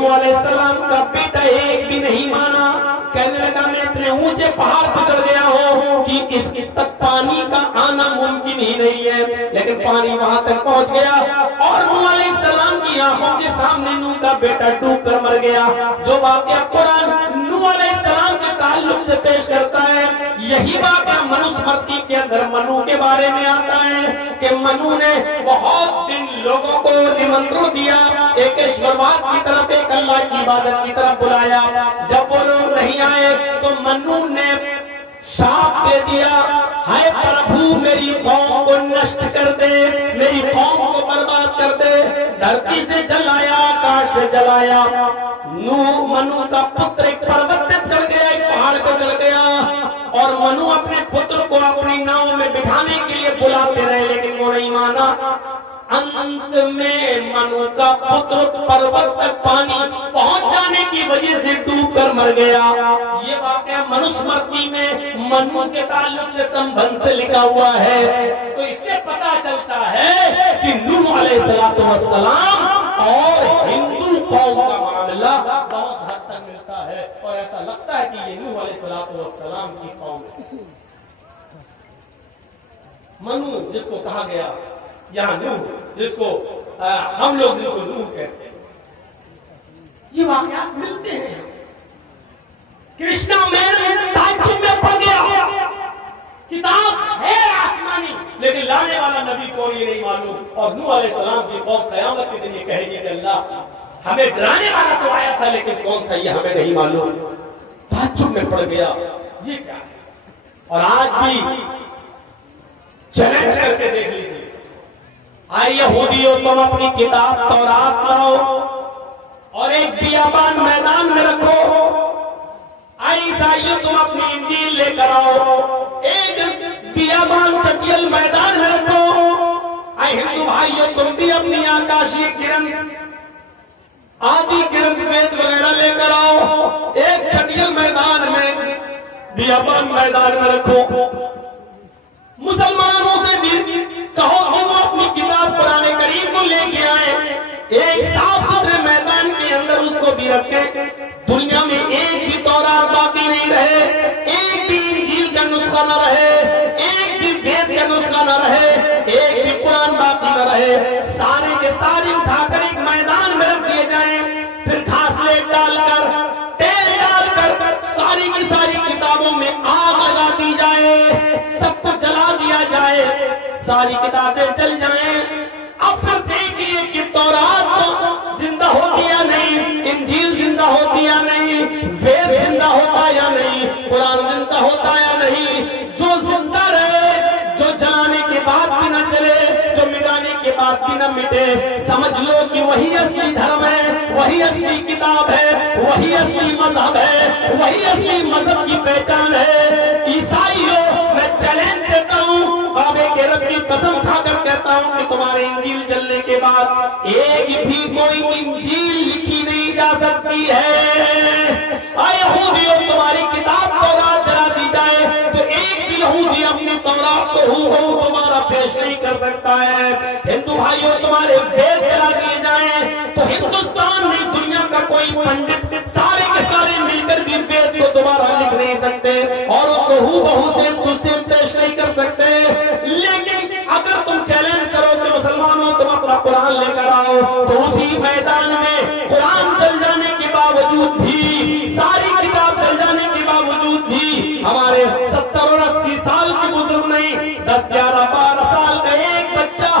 نوح علیہ السلام کا بیٹا ایک بھی نہیں مانا. کہنے لگا میں اتنے اونچے پہاڑ پر چڑھ گیا ہوں کہ اس تک پانی کا آنا ممکن ہی نہیں ہے. لیکن پانی وہاں تک پہنچ گیا اور نوح علیہ السلام کی آنکھوں کے سامنے نوح کا بیٹا ڈوب کر مر گیا. جو واقعہ قرآن نوح علیہ السلام کے تعلق سے پیش کرتا ہے یہی واقعہ منوسمرتی کے اندر منو کے بارے میں آتا ہے کہ منو نے بہت دن لوگوں کو نمنترن دیا ایک ایشورواد کی طرف, ایک اللہ کی عبادت کی طرف بلایا. جب وہ لوگ نہیں آئے تو منو نے شاپ دے دیا, ہائے پربھو میری قوم کو نشٹ کر دے, میری قوم کو برباد کر دے. دھرتی سے جلایا, آکاش سے جلایا. منو کا پتر ایک پروتت کر گیا, ایک پہاڑ کو چڑھ گیا اور منو اپنے پتر کو اپنی ناؤ میں بٹھانے کے لیے بلاتے رہے لیکن وہ نہیں مانا. انت میں منو کا پتر پروت تک پانی پہنچ جانے کی وجہ سے ڈوب کر مر گیا. یہ واقعہ منوسمرتی میں منو کے تعلق سے سمبند سے لکھا ہوا ہے. تو اس سے پتا چلتا ہے کہ نوح علیہ السلام اور ہندو قوم کا معاملہ بہت حد تک ملتا ہے اور ایسا لگتا ہے کہ یہ نوح علیہ السلام کی قوم ہے. منو جس کو کہا گیا یہاں نوح, جس کو ہم لوگ جن کو نوح کہتے ہیں, یہ واقعات ملتے ہیں. کرشنا میں تعجب میں پڑ گیا, کتاب ہے آسمانی لیکن لانے والا نبی کون یہ نہیں معلوم. اور نوح علیہ السلام کی قوم قیامت کے دن یہ کہے گی کہ اللہ ہمیں ڈرانے والا تو آیا تھا لیکن کون تھا یہ ہمیں نہیں معلوم. تعجب میں پڑ گیا یہ کیا ہے. اور آج بھی چیلنج کر کے دیکھ لیجیے, آئے یہودیوں تم اپنی کتاب تورات لاؤ اور ایک بیابان میدان میں رکھو. آئے عیسائیوں تم اپنی انجیل لے کر آؤ, ایک بیابان چٹیل میدان میں رکھو. آئے ہندو بھائیوں تم بھی اپنی آکاشی کرن آدی کرن وید وغیرہ لے کر آؤ, ایک چٹیل میدان میں بیابان میدان میں رکھو. مسلمانوں سے بھی کہو کہ وہ اپنی کتاب قرآن کریم کو لے کے آئے, ایک صاف ستھرے میدان کے اندر اس کو بھی رکھیں. دنیا میں ایک بھی تورات باقی نہیں رہے, ایک بھی انجیل کا نسخہ نہ رہے, ایک بھی وید کا نسخہ نہ رہے, ایک بھی قرآن باقی نہ رہے. سارے کے سارے اٹھا کر ایک میدان میں رکھ دیے جائیں, پھر گھاسلے ڈال کر تیل ڈال کر ساری کی ساری کتابوں میں آگ لگا دی جائے, سب کو جلا دیا جائے, ساری کتابیں جل جائیں. اب پھر دیکھیے کہ تورات تو زندہ ہوتی یا نہیں, انجیل زندہ ہوتی یا نہیں, وید زندہ ہوتا یا نہیں, قرآن زندہ ہوتا یا نہیں. جو زندہ رہے, جو جلانے کے بعد بھی نہ جلے, جو مٹانے کے بعد بھی نہ مٹے, سمجھ لو کہ وہی اصلی دھرم ہے, وہی اصلی کتاب ہے, وہی اصلی مذہب ہے, وہی اصلی مذہب کی پہچان ہے. عیسائیوں میں چیلنج دیتا ہوں, کعبے کے رب کی قسم کھا کر کہتا ہوں کہ تمہارے انجیل جلنے کے بعد ایک بھی کوئی انجیل لکھی نہیں جا سکتی ہے. اے یہودیوں تمہاری کتاب تورات جلا دی جائے تو ایک بھی یہودی اپنی تورات کو ہو تمہارا پیش نہیں کر سکتا ہے. ہندو بھائیوں تمہارے وید جلا دیے جائیں تو ہندوستان میں دنیا کا کوئی پنڈت سارے کے سارے مل کر بھی وید کو دوبارہ لکھ نہیں سکتے اور اس کو ہو بہو سے پیش نہیں کر سکتے. لیکن اگر تم چیلنج کرو کہ مسلمانوں تم اپنا قرآن لے کر آؤ تو اسی میدان میں قرآن جل جانے کے باوجود بھی, ساری کتاب جل جانے کے باوجود بھی ہمارے 70 اور 80 سال کے بزرگ نہیں, 10, 11, 12 سال کا ایک بچہ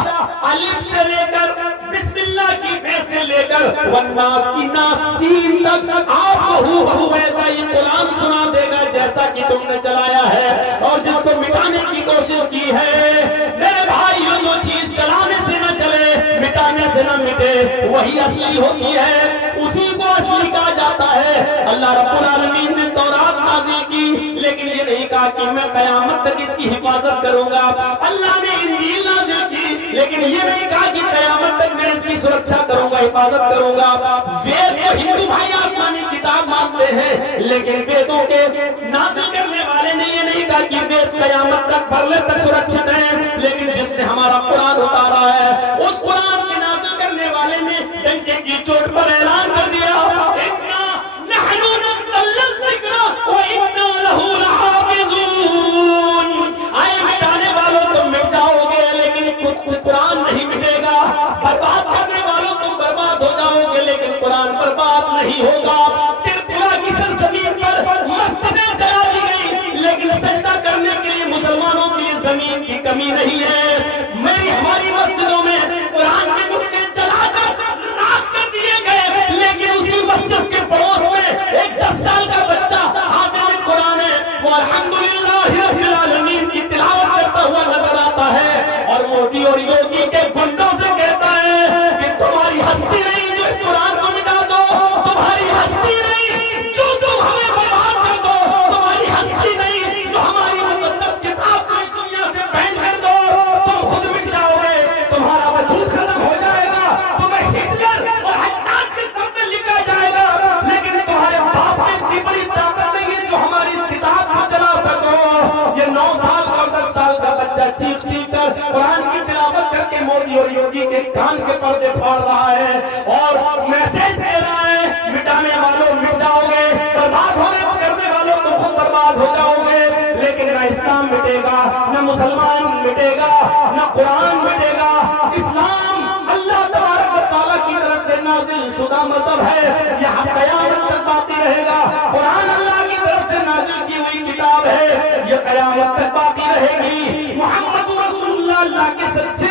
الف سے لے کر بسم اللہ کی بے سے لے کر والناس کی ناسین تک آپ کو ہو ویسا یہ قرآن سنا دے گا جیسا کہ تم نے چلایا ہے اور جس کو مٹانے کی کوشش کی ہے. میرے بھائیوں جو چیز چلانے سے نہ چلے, مٹانے سے نہ مٹے, وہی اصلی ہوتی ہے, اسی کو اصلی کہا جاتا ہے. اللہ رب العالمین نے تورات نازل کی لیکن یہ نہیں کہا کہ میں قیامت تک اس کی حفاظت کروں گا. اللہ نے انجیل نازل کی لیکن یہ نہیں کہا کہ قیامت تک میں اس کی سرکشا کروں گا, حفاظت کروں گا. وید کو ہندو بھائی آسمانی کتاب مانتے ہیں لیکن ویدوں کے نازل کرنے والے نے یہ نہیں کہا کہ وید قیامت تک پرلے تک سرکشت ہے, لیکن جس نے ہمارا قرآن اتارا ہے اس قرآن کے نازل کرنے والے نے ڈنکے کی چوٹ پر اعلان کر دیا نہیں ہوگا۔ ترپورہ کی سرزمین پر مسجدیں جلا دی گئی، لیکن سجدہ کرنے کے لیے مسلمانوں کے لیے زمین کی کمی نہیں ہے۔ ہماری مسجدوں میں قرآن کے نسخے جلا کر راکھ کر دیے گئے، لیکن اسی مسجد کے پڑوس میں ایک 10 سال کا بچہ حافظ قرآن ہے، وہ الحمدللہ رب العالمین کی تلاوت کرتا ہوا نظر آتا ہے، اور مودی اور یوگی کے گنڈوں سے کہتا ہے کہ تمہاری ہستی نہیں جو اس قرآن کو مٹا دو، تمہاری ہستی نہیں جو تم ہمیں برباد کر دو، تمہاری ہستی نہیں جو ہماری مقدس کتاب کو اس دنیا سے بین کر دو، تم خود مٹ جاؤ گے، تمہارا وجود ختم ہو جائے گا، تمہیں ہٹلر اور حجاج کے سر پہ لکھا جائے گا، لیکن تمہارے باپ کی اتنی بڑی طاقت نہیں ہے جو ہماری کتاب کو چلا سکو۔ یہ 9 سال اور 10 سال کا بچہ چیخ چیخ کر قرآن کی تلاوت کر کے مودی اور یوگی کے کان کے پردے پھاڑ رہا ہے اور میسج دے رہا ہے، مٹانے والوں مٹ جاؤ گے، برباد کرنے والوں تم خود برباد ہو جاؤ گے، لیکن نہ اسلام مٹے گا، نہ مسلمان مٹے گا، نہ قرآن مٹے گا۔ اسلام اللہ تبارک و تعالیٰ کی طرف سے نازل شدہ مذہب ہے، یہ قیامت تک باقی رہے گا۔ قرآن اللہ کی طرف سے نازل کی ہوئی کتاب ہے، یہ قیامت تک باقی رہے گی۔ محمد رسول اللہ اللہ کے سچے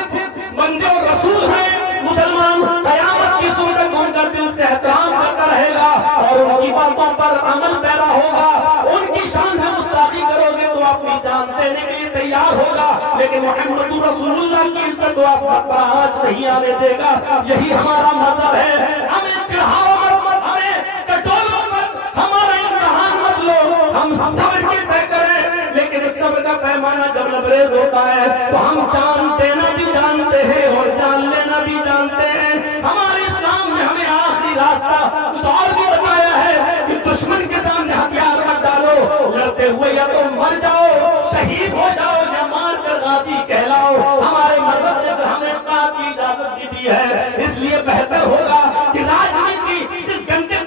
بندے اور رسول ہیں۔ مسلمان قیامت کی صورت ان کا دل سے احترام کرتا رہے گا اور ان کی باتوں پر عمل پیرا ہوگا۔ ان کی شان میں گستاخی کرو گے تو اپنی جان دینے کے لیے تیار ہوگا، لیکن محمد رسول اللہ کی عزت و عظمت پر آنچ نہیں آنے دے گا۔ یہی ہمارا مذہب ہے۔ ہمیں چڑھاؤ مت، ہمیں کٹولو مت، ہمارا امتحان مت لو، ہم صبر کے طے کریں، لیکن اس صبر کا پیمانہ جب لبریز ہوتا ہے تو ہم جان دینا بھی جانتے ہیں اور جان لینا بھی جانتے ہیں۔ ہمارے اسلام نے ہمیں آخری راستہ کچھ اور بھی بتایا ہے کہ دشمن کے سامنے ہتھیار مت ڈالو، لڑتے ہوئے یا تو مر جاؤ، شہید ہو جاؤ، یا مار کر غازی کہلاؤ۔ ہمارے مذہب نے ہمیں قتال کی اجازت بھی دی ہے، اس لیے بہتر ہوگا کہ راجنیتی جس گندے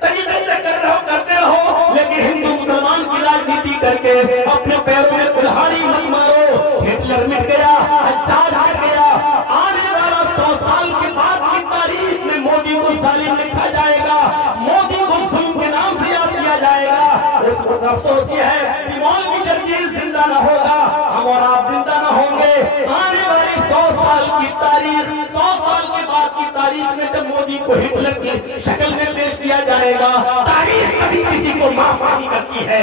طریقے سے کرتے رہو، لیکن ہندو مسلمان کی راجنیتی کر کے اپنے پیروں میں کلہاڑی مت مارو۔ ہٹلر مٹ گیا، حجاج ہٹ گیا، آنے والا 100 سال کے بعد کی تاریخ میں مودی کو ظالم لکھا جائے گا، مودی کو ظلم کے نام سے یاد کیا جائے گا۔ اس وقت افسوس یہ ہے کہ مولوی جرجیر زندہ نہ ہوگا، ہم اور آپ زندہ نہ ہوں گے۔ آنے والی 100 سال کی تاریخ، 100 سال کے بعد کی تاریخ میں جب مودی کو ہٹلر کی شکل میں پیش کیا جائے گا، تاریخ کبھی کسی کو معاف نہیں کرتی ہے،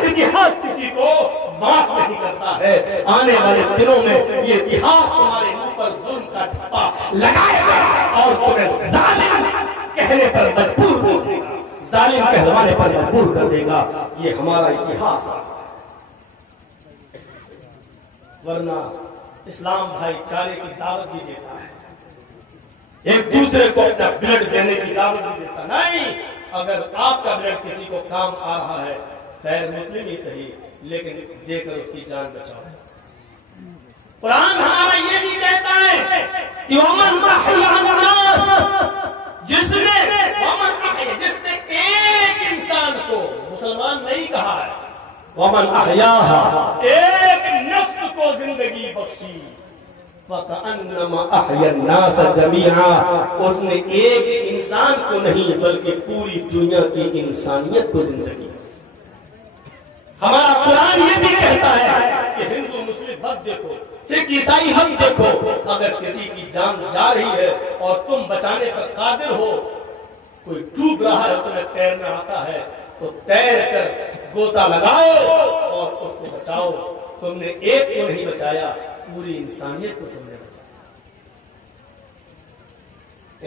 اتہاس کسی کو معاف نہیں کرتا ہے۔ آنے والے دنوں میں یہ اتہاس تمہارے منہ پر ظلم کا ٹھپا لگائے گا اور تمہیں ظالم کہنے پر مجبور کر دے گا، ظالم کہلوانے پر مجبور کر دے گا۔ یہ ہمارا اتہاس ہے۔ ورنہ اسلام بھائی چارے کی دعوت بھی دیتا ہے، ایک دوسرے کو اپنا بلڈ دینے کی دعوت بھی دیتا نہیں۔ اگر آپ کا بلڈ کسی کو کام آ رہا ہے، غیر مسلم ہی صحیح، لیکن دے کر اس کی جان بچاؤ۔ قرآن ہمارا یہ بھی کہتا ہے کہ وَمَنْ أَحْيَا النَّاسَ، جس نے ایک انسان کو، مسلمان نہیں کہا ہے، وَمَنْ أَحْيَاهَا، ایک نفس کو زندگی بخشی، فَكَأَنَّمَا أَحْيَا النَّاسَ جَمِيعًا، اس نے ایک انسان کو نہیں بلکہ پوری دنیا کی انسانیت کو زندگی۔ ہمارا قرآن یہ بھی کہتا ہے کہ ہندو مسلم مت دیکھو، سکھ عیسائی مت دیکھو، اگر کسی کی جان جا رہی ہے اور تم بچانے پر قادر ہو، کوئی ڈوب رہا ہے تمہیں تیرنا آتا ہے تو تیر کر گوتا لگاؤ اور اس کو بچاؤ۔ تم نے ایک کو نہیں بچایا، پوری انسانیت کو تم نے بچایا۔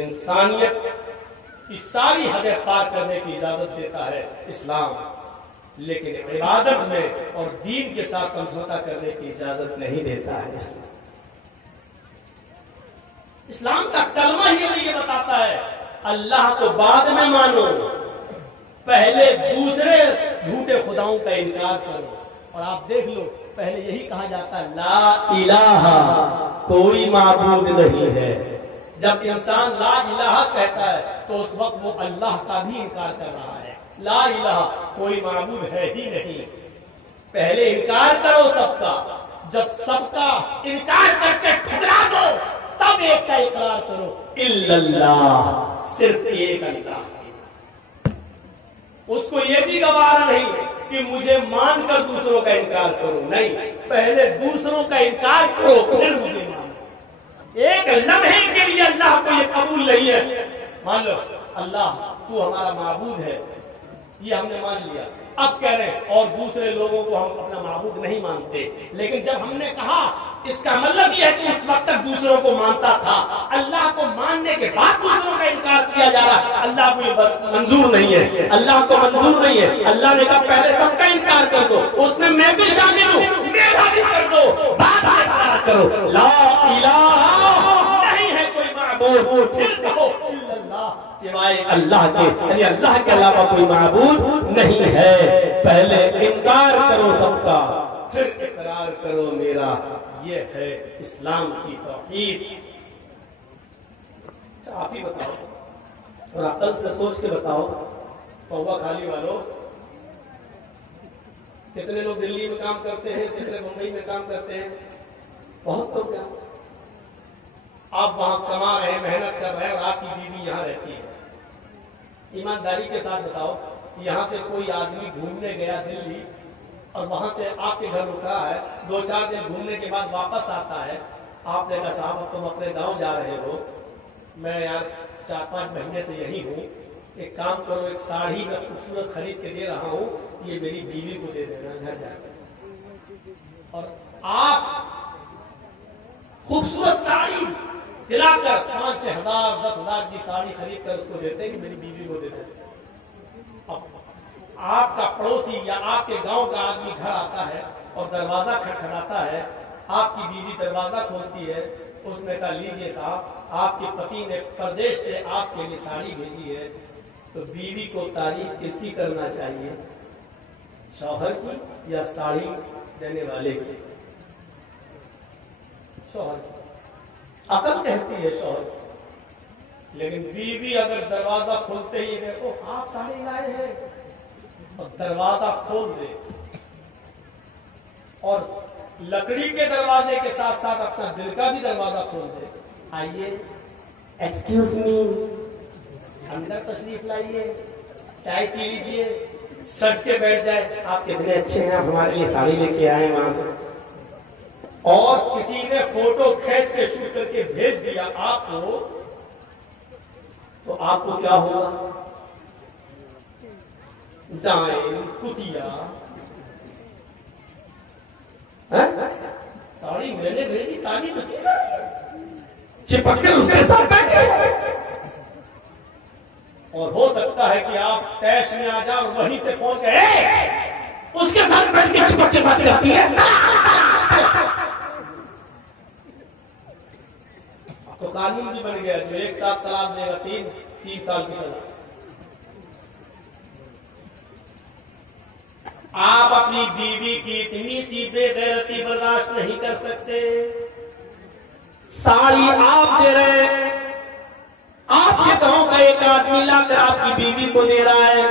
انسانیت کی ساری حدیں پار کرنے کی اجازت دیتا ہے اسلام، لیکن عبادت میں اور دین کے ساتھ سمجھوتا کرنے کی اجازت نہیں دیتا ہے اسلام۔ اسلام کا کلمہ ہی ہمیں یہ بتاتا ہے اللہ کو بعد میں مانو، پہلے دوسرے جھوٹے خداؤں کا انکار کرو۔ اور آپ دیکھ لو، پہلے یہی کہا جاتا ہے لا الہ، کوئی معبود نہیں ہے۔ جب انسان لا الہ کہتا ہے تو اس وقت وہ اللہ کا بھی انکار کر رہا ہے۔ لا الہ، کوئی معبود ہے ہی نہیں۔ پہلے انکار کرو سب کا، جب سب کا انکار کر کے ٹھکرا دو تب ایک کا اقرار کرو، اللہ، صرف ایک اللہ۔ اس کو یہ بھی گوارا نہیں کہ مجھے مان کر دوسروں کا انکار کرو، نہیں، پہلے دوسروں کا انکار کرو پھر مجھے مانو۔ ایک لمحے کے لیے اللہ کو یہ قبول نہیں ہے، مان لو اللہ تو ہمارا معبود ہے، یہ ہم نے مان لیا، اب کہہ رہے ہیں اور دوسرے لوگوں کو ہم اپنا معبود نہیں مانتے، لیکن جب ہم نے کہا اس کا مطلب یہ ہے کہ اس وقت تک دوسروں کو مانتا تھا، اللہ کو ماننے کے بعد دوسروں کا انکار کیا جا رہا ہے، اللہ کو یہ منظور نہیں ہے، اللہ کو منظور نہیں ہے۔ اللہ نے کہا پہلے سب کا انکار کر دو، اس میں میں بھی شامل ہوں، میرا بھی کر دو، بعد میں اقرار کرو لا الہ نہیں ہے کوئی معبود، پھر کہو الا اللہ، سوائے اللہ کے، یعنی اللہ کے علاوہ کوئی معبود نہیں ہے۔ پہلے انکار کرو سب کا، پھر اقرار کرو میرا، یہ ہے اسلام کی توحید۔ آپ ہی بتاؤ اور عقل سے سوچ کے بتاؤ، پوا خالی والوں، کتنے لوگ دلی میں کام کرتے ہیں، کتنے ممبئی میں کام کرتے ہیں، بہت لوگ کیا آپ وہاں کما رہے ہیں، محنت کر رہے ہیں، اور آپ کی بیوی یہاں رہتی ہے۔ ایمانداری کے ساتھ بتاؤ، یہاں سے کوئی آدمی گھومنے گیا دلی اور وہاں سے آپ کے گھر رکا ہے، 2-4 دن گھومنے کے بعد واپس آتا ہے، آپ نے کہا صاحب اب تم اپنے گاؤں جا رہے ہو، میں یار 4-5 مہینے سے یہی ہوں، ایک کام کرو، ایک ساڑی میں خوبصورت خرید کے دے رہا ہوں، یہ میری بیوی کو دے دینا گھر جا کر۔ اور آپ خوبصورت ساڑی دلا کر 5-6 ہزار 10 ہزار کی ساڑی خرید کر اس کو دیتے ہیں کہ میری بیوی کو دے دیتے۔ آپ کا پڑوسی یا آپ کے گاؤں کا آدمی گھر آتا ہے اور دروازہ کھٹکھٹاتا ہے، آپ کی بیوی دروازہ کھولتی ہے، اس نے کہا لیجئے صاحب آپ کے پتی نے پردیش سے آپ کے لیے ساڑی بھیجی ہے، تو بیوی کو تعریف کس کی کرنا چاہیے، شوہر کی یا ساڑی دینے والے کی؟ شوہر کی، عقل کہتی ہے شوہر کی، لیکن بیوی اگر دروازہ کھولتے ہی دیکھو آپ ساڑی لائے ہیں اور دروازہ کھول دے، اور لکڑی کے دروازے کے ساتھ ساتھ اپنا دل کا بھی دروازہ کھول دے، آئیے ایکسکیوز می، اندر تشریف لائیے، چائے پی لیجئے، سج کے بیٹھ جائے، آپ کتنے اچھے ہیں، آپ ہمارے لیے ساڑی لے کے آئے وہاں سے، اور کسی نے فوٹو کھینچ کے شوٹ کر کے بھیج دیا آپ کو، تو آپ کو کیا ہوگا؟ دائیں کتیا، ساڑی میں نے بھیجی، تعلیم اس کی چپک کر اس کے ساتھ بیٹھے، اور ہو سکتا ہے کہ آپ تیش میں آ جائیں اور وہیں سے فون کرے اس کے ساتھ بیٹھ کے چپک کے بات کرتی ہے، تو قانون بھی بن گیا جو ایک ساتھ طلاق دے گا 3 سال کی سزا۔ آپ اپنی بیوی کی اتنی سی بے غیرتی برداشت نہیں کر سکتے، ساڑی آپ دے رہے، آپ کے گاؤں کا ایک آدمی لا کر آپ کی بیوی کو دے رہا ہے،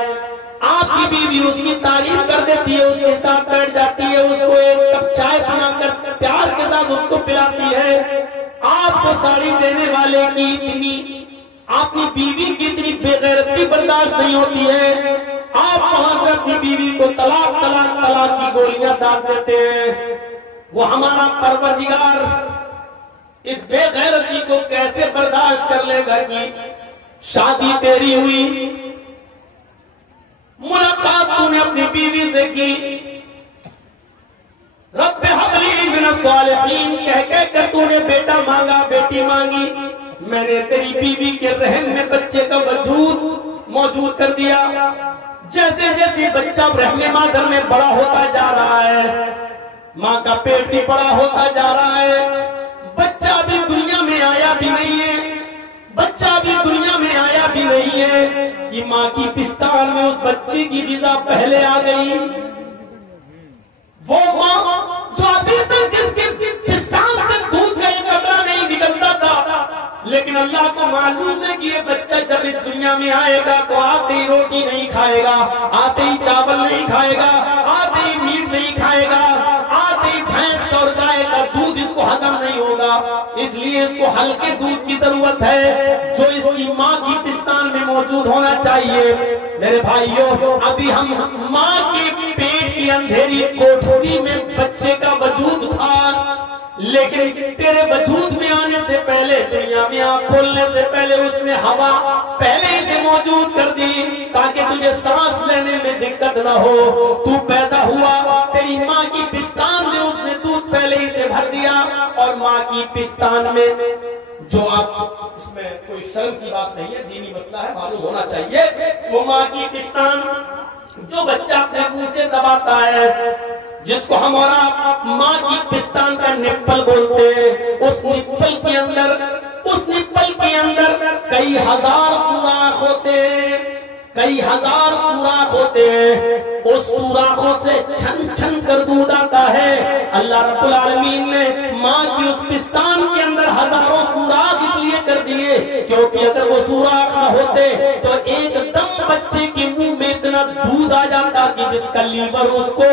آپ کی بیوی اس کی تعریف کر دیتی ہے، اس کے ساتھ بیٹھ جاتی ہے، اس کو ایک کپ چائے بنا کر پیار کے ساتھ اس کو پلاتی ہے، آپ کو ساڑی دینے والے کی اتنی، آپ کی بیوی کی اتنی بے غیرتی برداشت نہیں ہوتی ہے، آپ وہاں سے اپنی بیوی کو طلاق طلاق طلاق کی گولیاں ڈال دیتے ہیں۔ وہ ہمارا پروردگار اس بے غیرتی کو کیسے برداشت کر لے گا کہ شادی تیری ہوئی، ملاقات تو نے اپنی بیوی سے کی، رب ہب لی من الصالحین کہہ کر تو نے بیٹا مانگا، بیٹی مانگی، میں نے تیری بیوی کے رحم میں بچے کا وجود موجود کر دیا، جیسے جیسے بچہ رحم مادر میں بڑا ہوتا جا رہا ہے، ماں کا پیٹ بھی بڑا ہوتا جا رہا ہے، بچہ بھی دنیا میں آیا بھی نہیں ہے، بچہ بھی دنیا میں آیا بھی نہیں ہے کہ ماں کی پستان میں اس بچے کی غذا پہلے آ گئی، وہ ماں جو ابھی تک جس کی پستان سے دودھ کا ایک قطرہ نہیں نکلتا تھا، لیکن اللہ کو معلوم ہے کہ یہ بچہ جب اس دنیا میں آئے گا تو آتے ہی روٹی نہیں کھائے گا، آتے ہی چاول نہیں کھائے گا، آتے ہی میٹ نہیں کھائے گا، آتے ہی بھینس اور گائے کا دودھ اس کو ہضم نہیں ہوگا، اس لیے اس کو ہلکے دودھ کی ضرورت ہے جو اس کی ماں کی پستان میں موجود ہونا چاہیے۔ میرے بھائیوں، ابھی ہم ماں کے پیٹ کی اندھیری کوٹھری میں بچے کا وجود تھا، لیکن تیرے وجود میں آنے سے پہلے، دنیا میں آنکھ کھولنے سے پہلے اس نے ہوا پہلے ہی سے موجود کر دی تاکہ تجھے سانس لینے میں دقت نہ ہو۔ تو پیدا ہوا، تیری ماں کی پستان میں اس نے دودھ پہلے ہی سے بھر دیا، اور ماں کی پستان میں جو آپ، اس میں کوئی شرم کی بات نہیں ہے، دینی مسئلہ ہے، معلوم ہونا چاہیے، وہ ماں کی پستان جو بچہ اپنے منہ سے دباتا ہے، جس کو ہم اور آپ ماں کی پستان کا نپل بولتے ہیں، اس نپل کے اندر کئی ہزار سوراخ ہوتے ہیں، کئی ہزار سوراخ ہوتے ہیں، اس سوراخوں سے چھن چھن کر دودھ آتا ہے۔ اللہ رب العالمین نے ماں کی اس پستان کے اندر ہزاروں سوراخ اس لیے کر دیے کیونکہ اگر وہ سوراخ نہ ہوتے تو ایک دم بچے کے منہ میں اتنا دودھ آ جاتا کہ جس کا لیور اس کو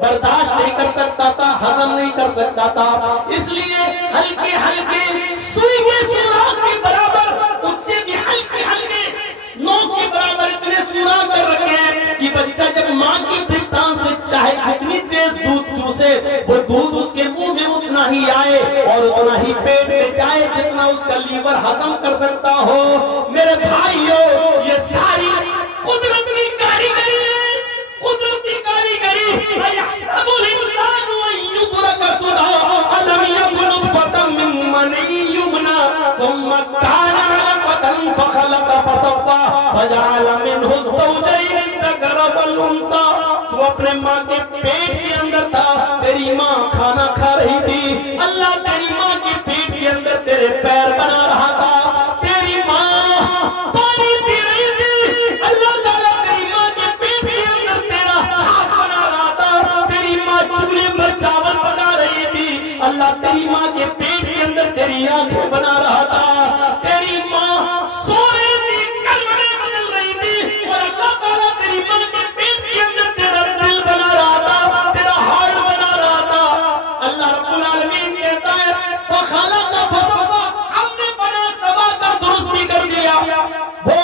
برداشت نہیں کر سکتا تھا، ہضم نہیں کر سکتا تھا۔ اس لیے ہلکے ہلکے سوئی کے سوراخ کے برابر، اس سے بھی ہلکے ہلکے نوک کے برابر اتنے سوراخ کر رکھے ہیں کہ بچہ جب ماں کی پستان سے چاہے جتنی تیز دودھ چوسے، وہ دودھ اس کے منہ میں اتنا ہی آئے اور اتنا ہی پیٹ میں جائے جتنا اس کا لیور ہضم کر سکتا ہو۔ میرے بھائیوں، یہ ساری قدرت کی کاریگری ہے، قدرت کی کاریگری۔ اَيَحْسَبُ الْإِنسَانُ أَن يُتْرَكَ سُدًى أَلَمْ يَكُ نُطْفَةً مِّن مَّنِيٍّ يُمْنَىٰ ثُمَّ كَانَ عَلَقَةً فَخَلَقَ فَسَوَّىٰ فَجَعَلَ مِنْهُ الزَّوْجَيْنِ الذَّكَرَ وَالْأُنثَىٰ۔ تو اپنے ماں کے پیٹ کے اندر تھا، تیری ماں کھانا کھا رہی تھی، اللہ تیری ماں کے پیٹ کے اندر تیرے پیر بنا رہا تھا، تیری ماں پانی پی رہی تھی، اللہ تعالیٰ تیری ماں کے پیٹ کے اندر تیرا ہاتھ بنا رہا تھا، تیری ماں چولہے پر چاول پکا رہی تھی، اللہ تیری ماں کے پیٹ کے اندر تیری آنکھیں بنا رہا تھا، تیری ماں سو رہی تھی، کلمیں بدل رہی تھی، اور اللہ تعالیٰ تیری ماں کے پیٹ کے اندر تیرا دل بنا رہا تھا، تیرا ہارٹ بنا رہا تھا۔ اللہ رب العالمین کہتا ہے فَخَلَقَ فَسَوَّىٰ، ہم نے بنا سوا کر درست بھی کر دیا۔ وہ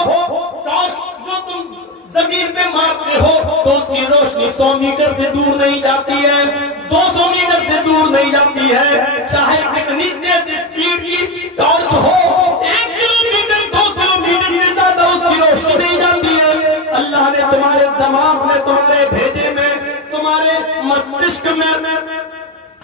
ٹارچ جو تم زمین پہ مارتے ہو تو اس کی روشنی 100 میٹر سے دور نہیں جاتی ہے، 200 میٹر سے دور نہیں جاتی ہے، چاہے کتنی تیز اسپیڈ کی ٹارچ ہو، 1 کلومیٹر 2 کلومیٹر سے زیادہ اس کی روشنی نہیں جاتی ہے۔ اللہ نے تمہارے دماغ میں، تمہارے بھیجے میں، تمہارے مستشک میں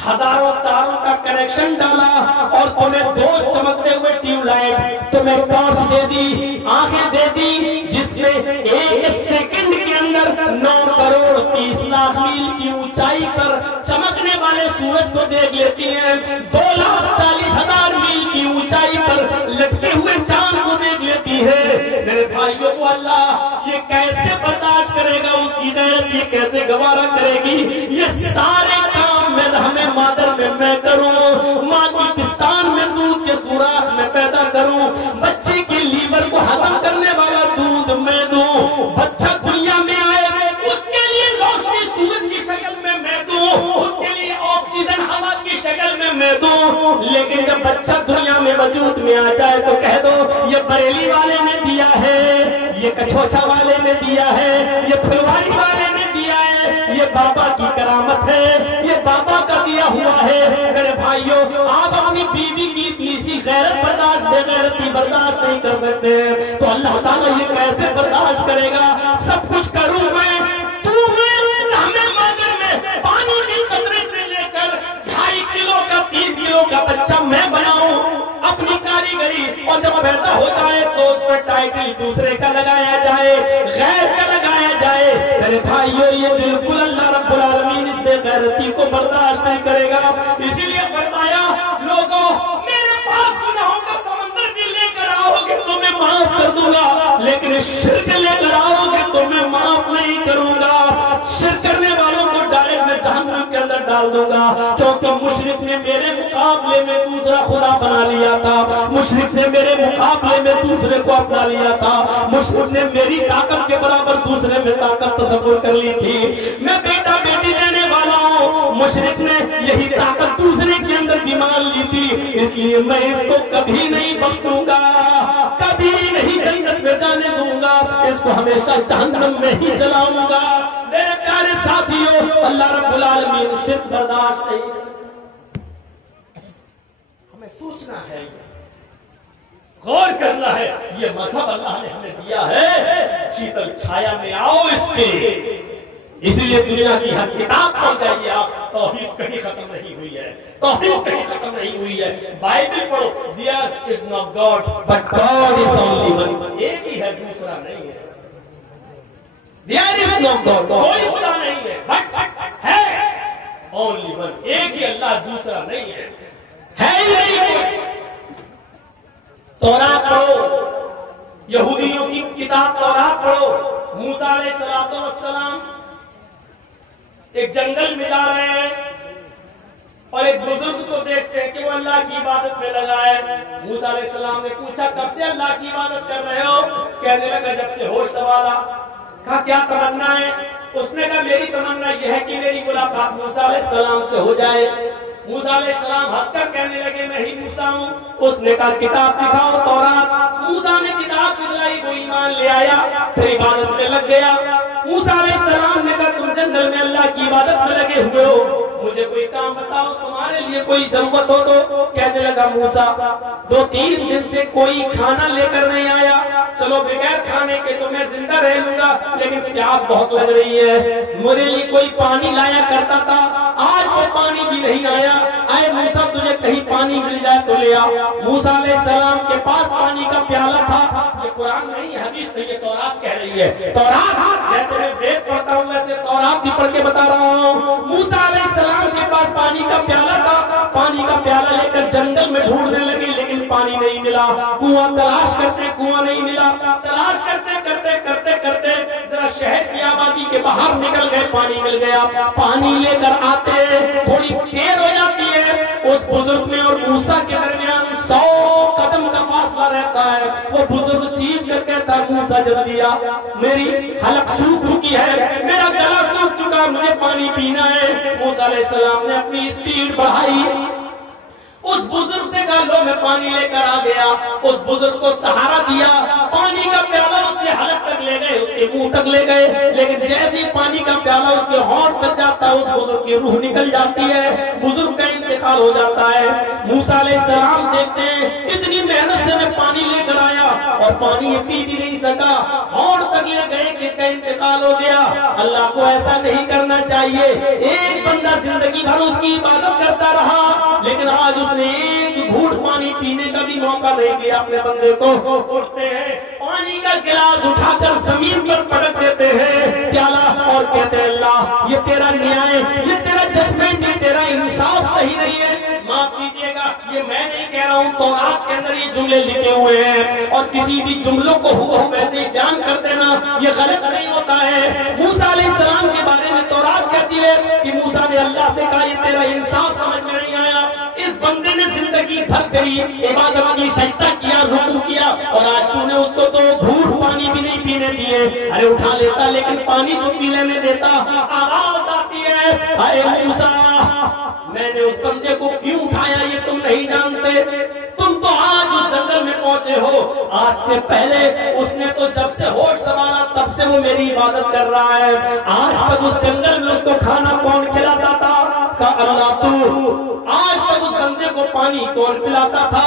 ہزاروں تاروں کا کنیکشن ڈالا اور تمہیں 2 چمکتے ہوئے ٹیوب لائٹ، تمہیں ٹارچ دے دی، آنکھیں دے دی، جس میں 1 سیکنڈ کے اندر 9 کروڑ 30 لاکھ میل کی اونچائی پر چمکنے والے سورج کو دیکھ لیتی ہیں، 2,40,000 میل کی اونچائی پر لٹکے ہوئے چاند کو دیکھ لیتی ہے۔ میرے بھائیوں کو اللہ یہ کیسے برداشت کرے گا، اس کی غیرت یہ کیسے گوارا کرے گی؟ یہ سارے کام میں ہمیں مادر میں کروں، ماں کی پستان میں دودھ کے سوراخ میں پیدا کروں، بچے کے لیور کو ہضم کرنے والا دودھ میں دوں، بچہ دنیا میں آئے اس کے لیے روشنی سورج کی شکل میں دوں، اس کے لیے آکسیجن ہوا کی شکل میں دوں، لیکن جب بچہ دنیا میں وجود میں آ جائے تو کہہ دو یہ بریلی والے نے دیا ہے، یہ کچھوچا والے نے دیا ہے، یہ پھلواری والے نے دیا ہے، یہ بابا کی کرامت ہے، یہ بابا کا دیا ہوا ہے۔ میرے بھائیوں، آپ اپنی بیوی کی اتنی سی غیرت برداشت، بے غیرتی برداشت نہیں کر سکتے تو اللہ تعالیٰ یہ کیسے برداشت کرے گا؟ سب کچھ کروں میں، تو میں رحمِ مادر میں پانی کی قطرے سے لے کر 2.5 کلو کا 3 کلو کا بچہ میں بناؤں اپنی کاریگری، اور جب پیدا ہو جائے تو اس پر ٹائٹل دوسرے کا لگایا جائے، غیر کا لگایا جائے۔ میرے بھائیوں، یہ بالکل اللہ رب العالمین اس بے غیرتی کو برداشت نہیں کرے گا۔ اسی لیے فرمایا لوگوں میرے پاس گناہوں کا سمندر بھی لے کر آؤ گے تو میں معاف کر دوں گا، لیکن شرک لے کر آؤ گے تو میں معاف نہیں کروں گا۔ شرک کرنے والوں کو ڈائریکٹ میں جہنم کے اندر ڈال دوں گا، کیونکہ مشرک نے میرے مقابلے میں دوسرا خدا بنا لیا تھا، مشرک نے میرے مقابلے میں دوسرے کو اپنا لیا تھا، مشرک نے میری طاقت کے برابر دوسرے میں طاقت تصور کر لی تھی۔ میں بیٹا بیٹی دینے والا ہوں، مشرک نے یہی طاقت دوسرے کے اندر بھی مان لی تھی، اس لیے لیے میں اس کو کبھی نہیں بخشوں گا، کبھی نہیں جنت میں جانے دوں گا، اس کو ہمیشہ جہنم میں ہی جلاؤں گا۔ میرے پیارے ساتھیوں، اللہ رب العالمین شرک برداشت نہیں۔ ہمیں سوچنا ہے، غور کرنا ہے، یہ مذہب اللہ نے ہمیں دیا ہے، شیتل چھایا میں آؤ اس کے۔ اسی لیے دنیا کی ہر کتاب پڑھ جائیے آپ، توحید کہیں ختم نہیں ہوئی ہے، توحید کہیں ختم نہیں ہوئی ہے۔ بائبل پڑھو، there is no God but God is only one، ایک ہی ہے، دوسرا نہیں ہے۔ there is no God، کوئی خدا نہیں ہے، but ہے only one، ایک ہی اللہ، دوسرا نہیں ہے، ہے ہی نہیں کوئی۔ تورات پڑھو، یہودیوں کی کتاب تورات پڑھو، موسیٰ علیہ السلام ایک جنگل میں جا رہے ہیں اور ایک بزرگ کو دیکھتے ہیں کہ وہ اللہ کی عبادت میں لگا ہے۔ موسیٰ علیہ السلام نے پوچھا کب سے اللہ کی عبادت کر رہے ہو؟ کہنے لگا جب سے ہوش سنبھالا۔ کہا کیا تمنا ہے؟ اس نے کہا میری تمنا یہ ہے کہ میری ملاقات موسیٰ علیہ السلام سے ہو جائے۔ موسیٰ علیہ السلام ہنس کر کہنے لگے میں ہی موسیٰ ہوں۔ اس نے کہا کتاب دکھاؤ تورات۔ موسیٰ نے کتاب دکھلائی، وہ ایمان لے آیا، پھر عبادت میں لگ گیا۔ موسیٰ علیہ السلام نے کہا تم جنگل میں اللہ کی عبادت میں لگے ہوئے ہو، مجھے کوئی کام بتاؤ، تمہارے لیے کوئی ضرورت ہو تو۔ کہنے لگا موسیٰ 2-3 دن سے کوئی کھانا لے کر نہیں آیا، چلو بغیر کھانے کے تو میں زندہ رہ لوں گا، لیکن پیاس بہت لگ رہی ہے، میرے لیے کوئی پانی لایا کرتا تھا، آج وہ پانی بھی نہیں آیا۔ اے موسیٰ تجھے کہیں پانی مل جائے تو لے آ۔ موسیٰ علیہ السلام کے پاس پانی کا پیالہ تھا۔ یہ قرآن نہیں، حدیث نہیں، یہ تورات کہہ رہی ہے۔ تورات جیسے میں وید پڑھتا ہوں ویسے تورات بھی پڑھ کے بتا رہا ہوں۔ موسیٰ علیہ السلام کے پاس پانی کا پیالہ تھا، پانی کا پیالہ لے کر جنگل میں ڈھونڈنے لگے، لیکن پانی نہیں ملا۔ کنواں تلاش کرتے، کنواں نہیں ملا، تلاش کرتے کرتے کرتے کرتے ذرا شہر کی آبادی کے باہر نکل گئے، پانی مل گیا۔ پانی لے کر آتے تھوڑی دیر ہو جاتی ہے، اس بزرگ میں اور موسیٰ کے درمیان 100 قدم کا فاصلہ رہتا ہے۔ وہ بزرگ چیخ کر کہتا ہے موسیٰ جلدی آ، میری حلق سوکھ چکی ہے، میرا گلا سوکھ چکا، مجھے پانی پینا ہے۔ موسیٰ علیہ السلام نے اپنی اسپیڈ بڑھائی، اس بزرگ سے کہا لو میں پانی لے کر آ گیا۔ اس بزرگ کو سہارا دیا، پانی کا پیالہ اس کے حلق تک لے گئے، اس کے منہ تک لے گئے، لیکن جیسے ہی پانی کا پیالہ اس کے ہونٹ تک جاتا ہے اس بزرگ کی روح نکل جاتی ہے، بزرگ کا انتقال ہو جاتا ہے۔ موسیٰ علیہ السلام دیکھتے ہیں اتنی محنت سے میں پانی لے کر آیا اور پانی یہ پی بھی نہیں سکا، ہونٹ تک لے گئے کہ اس کا انتقال ہو گیا۔ اللہ کو ایسا نہیں کرنا چاہیے، ایک بندہ زندگی بھر اس کی عبادت کرتا رہا، لیکن آج اس نے ایک گھوٹ پانی پینے کا بھی موقع نہیں دیا اپنے بندے کو۔ اٹھتے ہیں، پانی کا گلاس اٹھا کر زمین پر پٹک دیتے ہیں پیالہ اور کہتے ہیں اللہ یہ تیرا نیائے، یہ تیرا ججمنٹ، یہ تیرا انصاف صحیح نہیں ہے، معاف کیجیے گا۔ یہ میں نہیں کہہ رہا ہوں، تورات کے اندر یہ جملے لکھے ہوئے ہیں، اور کسی بھی جملوں کو ہو ویسے ہی بیان کر دینا یہ غلط نہیں ہوتا ہے۔ موسیٰ علیہ السلام کے بارے میں تورات کہتی ہے کہ موسیٰ نے اللہ سے کہا یہ تیرا انصاف سمجھ میں نہیں آیا، اس بندے نے زندگی بھر تیری عبادت کی، سجدہ کیا، رکوع کیا، اور آج تو نے اس کو تو گھوٹ پانی بھی نہیں پینے دیے۔ ارے اٹھا لیتا لیکن پانی تو پینے میں دیتا۔ آواز آتی ہے اے موسیٰ میں نے اس بندے کو کیوں اٹھایا یہ تم نہیں جانتے، تم تو آج اس جنگل میں پہنچے ہو، آج سے پہلے اس نے تو جب سے ہوش سنبھالا تب سے وہ میری عبادت کر رہا ہے۔ آج تک اس جنگل میں اس کو کھانا کون کھلاتا تھا؟ کہا اللہ تو۔ آج تک اس بندے کو پانی کون پلاتا تھا؟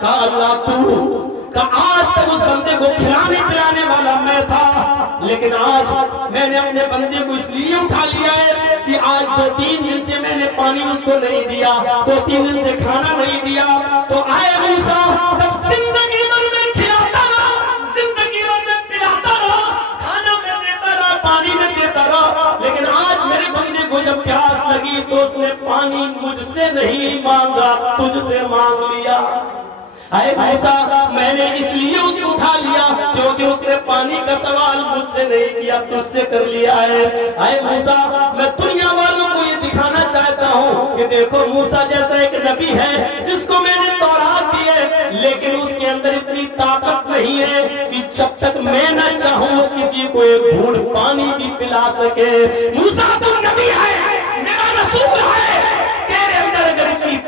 کہا اللہ تو۔ آج تک اس بندے کو کھلانے پلانے والا میں تھا، لیکن آج میں نے اپنے بندے کو اس لیے اٹھا لیا ہے کہ آج 2-3 دن سے میں نے پانی اس کو نہیں دیا، 2-3 دن سے کھانا نہیں دیا۔ تو آئے موسیٰ جب زندگی بھر میں کھلاتا رہا، زندگی بھر میں پلاتا رہا، کھانا میں دیتا رہا، پانی میں دیتا رہا، لیکن آج میرے بندے کو جب پیاس لگی تو اس نے پانی مجھ سے نہیں مانگا، تجھ سے مانگ لیا۔ اے موسیٰ میں نے اس لیے اس کو اٹھا لیا کیونکہ اس نے پانی کا سوال مجھ سے نہیں کیا، تجھ سے کر لیا ہے۔ اے موسیٰ میں دنیا والوں کو یہ دکھانا چاہتا ہوں کہ دیکھو موسیٰ جیسا ایک نبی ہے جس کو میں نے تورات دی ہے، لیکن اس کے اندر اتنی طاقت نہیں ہے کہ جب تک میں نہ چاہوں وہ کسی کو ایک گھونٹ پانی بھی پلا سکے۔ موسیٰ تو نبی ہے، میرا رسول ہے، تیرے اندر اگر اتنی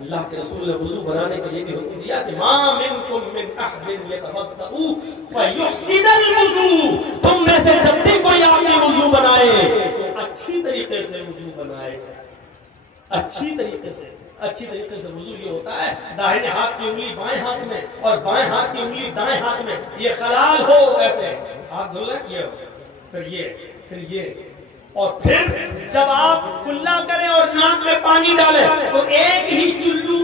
اللہ کے رسول نے وضو بنانے کے لیے بھی حکم دیا کہ ما منکم من احد یتوضؤ فیحسن الوضو، تم میں سے جب بھی کوئی آدمی وضو بنائے تو اچھی طریقے سے وضو بنائے، اچھی طریقے سے وضو یہ ہوتا ہے داہنے ہاتھ کی انگلی بائیں ہاتھ میں اور بائیں ہاتھ کی انگلی دائیں ہاتھ میں، یہ خلال ہو، ایسے ہاتھ دھلنا یہ پھر یہ اور پھر جب آپ کلا کریں اور ناک میں پانی ڈالیں تو ایک ہی چلو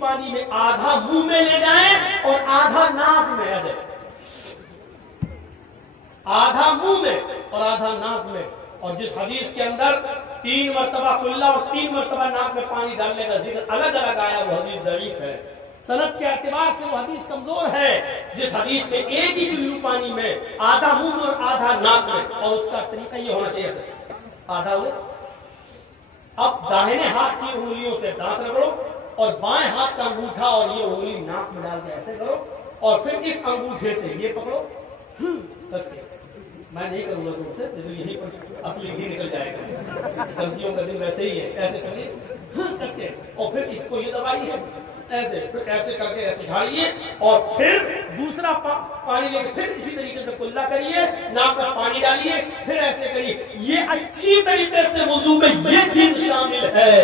پانی میں آدھا منہ میں لے جائیں اور آدھا ناک میں، ایسے آدھا منہ میں اور آدھا ناک میں. اور جس حدیث کے اندر 3 مرتبہ کلا اور 3 مرتبہ ناک میں پانی ڈالنے کا ذکر الگ الگ آیا وہ حدیث ضعیف ہے، سند کے اعتبار سے وہ حدیث کمزور ہے. جس حدیث میں ایک ہی چلو پانی میں آدھا منہ اور آدھا ناک میں، اور اس کا طریقہ یہ ہونا چاہیے آدھا ہو. اب داہنے ہاتھ کی انگلیوں سے دانت رگڑو اور بائیں ہاتھ کا انگوٹھا اور یہ انگلی ناک میں ڈال کے ایسے کرو اور پھر اس انگوٹھے سے یہ پکڑو، بس میں نہیں کروں گا تم سے، یہی پر اصلی گھی نکل جائے گا، سردیوں کا دن ویسے ہی ہے، ایسے کریے اور پھر اس کو یہ دبائیے ایسے، پھر ایسے کر کے ایسے جھاڑیے اور پھر دوسرا پانی لے کے پھر اسی طریقے سے کلا کریے، ناک میں پانی ڈالیے، پھر ایسے کریے. یہ اچھی طریقے سے وضو میں یہ چیز شامل ہے.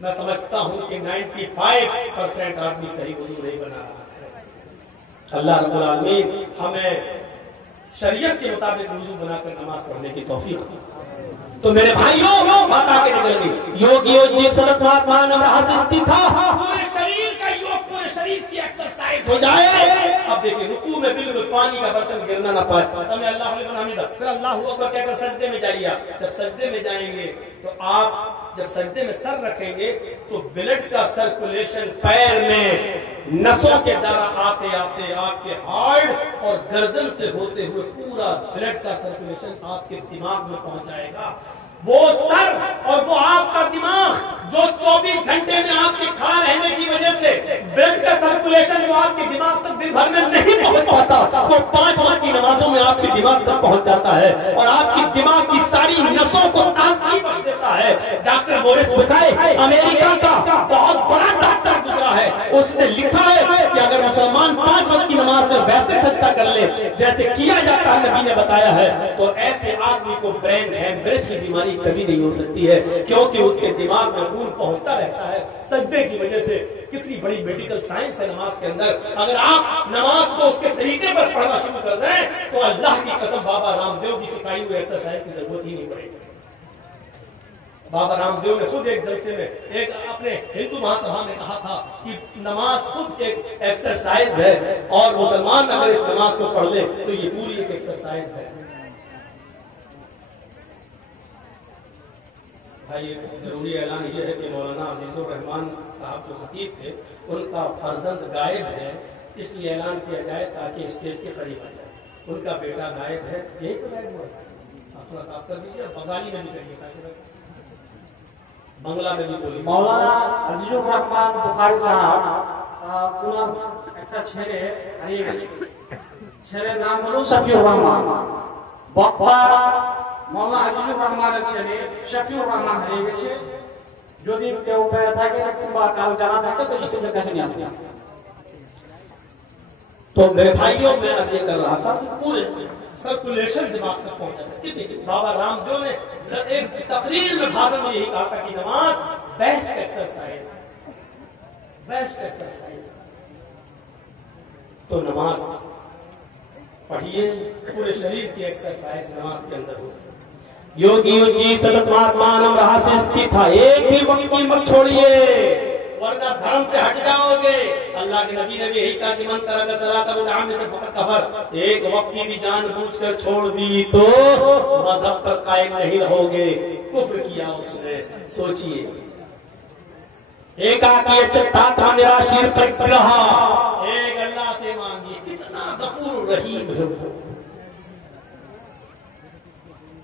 میں سمجھتا ہوں کہ 95% آدمی صحیح وضو نہیں بنا رہا ہے. اللہ رب العالمین ہمیں شریعت کے مطابق وضو بنا کر نماز پڑھنے کی توفیق. تو میرے بھائیوں بات آگے نکل گئی. یوگیو جی سنت مہاتما نمرہاستی تھا، پورے شریر کا یوگ، پورے شریر کی ایکسرسائز ہو جائے. اب دیکھیں رکوع میں بالکل پانی کا برتن گرنا نہ پائے، سمجھ اللہ لمن حمدہ، پھر اللہ اکبر کہہ کر سجدے میں جائیے. جب سجدے میں جائیں گے تو آپ جب سجدے میں سر رکھیں گے تو بلڈ کا سرکولیشن پیر میں نسوں کے درا آتے آتے آپ کے ہارٹ اور گردن سے ہوتے ہوئے پورا بلڈ کا سرکولیشن آپ کے دماغ میں پہنچ جائے گا. وہ سر اور وہ آپ کا دماغ جو 24 گھنٹے میں آپ کے کھڑا رہنے کی وجہ سے بلڈ کا سرکولیشن جو آپ کے دماغ تک دن بھر میں نہیں پہنچ پاتا، وہ 5 وقت کی نمازوں میں آپ کے دماغ تک پہنچ جاتا ہے اور آپ کی دماغ کی ساری نسوں کو تازگی بخش دیتا ہے. ڈاکٹر مورس بتائے امریکہ کا بہت بڑا ڈاکٹر گزرا ہے، اس نے لکھا ہے کہ اگر مسلمان 5 وقت کی نماز میں ویسے سجدہ کر لے جیسے کیا جاتا ہے، نبی نے بتایا ہے، تو ایسے آدمی کو برین ہیمریج کی بیماری کبھی نہیں ہو سکتی ہے، کیونکہ اس کے دماغ میں خون پہنچتا رہتا ہے سجدے کی وجہ سے. کتنی بڑی میڈیکل سائنس ہے نماز کے اندر. اگر آپ نماز کو اس کے طریقے پر پڑھنا شروع کر دیں تو اللہ کی قسم بابا رام دیو کی سکھائی ہوئی ایکسرسائز کی ضرورت ہی نہیں پڑے گی. بابا رام دیو نے خود ایک جلسے میں ایک اپنے ہندو مہاسبھا میں کہا تھا کہ نماز خود ایک ایکسرسائز ہے اور مسلمان اگر اس نماز کو پڑھ لے تو یہ پوری ایک ایکسرسائز ہے. ضروری اعلان یہ ہے کہ مولانا عزیز الرحمان صاحب جو خطیب تھے ان کا فرزند غائب ہے، اس لیے اعلان کیا جائے تاکہ اسٹیج کے قریب آ جائے. ان کا بیٹا غائب ہے، ایک آپ تھوڑا صاف کر دیجیے، بنگالی میں بھی کریے تاکہ بنگلہ میں بھی بولیے. مولانا عزیز الرحمان بخاری صاحب একটা ছেলে হারিয়ে গেছে, ছেলের নাম হলো শফিউর রহমান. বক্তা مولانا আজিজুর রহমানের ছেলে শফিউর রহমান হারিয়ে গেছে. যদি কেউ পেয়ে থাকে কিংবা কারো জানা থাকে তো স্টেজের কাছে নিয়ে আসবেন. تو میرے بھائیوں میں عرض یہ کر رہا تھا کہ پورے سرکولیشن دماغ تک پہنچا تھا. بابا رام دیو نے ایک تقریر میں بھاشن میں یہی کہا تھا کہ نماز بیسٹ ایکسرسائز، بیسٹ ایکسرسائز. تو نماز پڑھیے، پورے شریر کی ایکسرسائز نماز کے اندر ہو. یوگی جی سنت مہاتما نمرہاستی تھا، ایک بھی وقت کی مت چھوڑیے ورنہ دھرم سے ہٹ جاؤ گے. اللہ کے نبی نے بھی یہی کہا کہ من ترک الصلاۃ متعمدا فقد کفر. ایک وقت کی بھی جان بوجھ کر چھوڑ دی تو مذہب پر قائم نہیں رہو گے، کفر کیا اس نے. سوچئے ایک آتی ہے چٹات میرا شیر پر رہا، ایک اللہ سے مانگی، کتنا غفور رحیم ہے.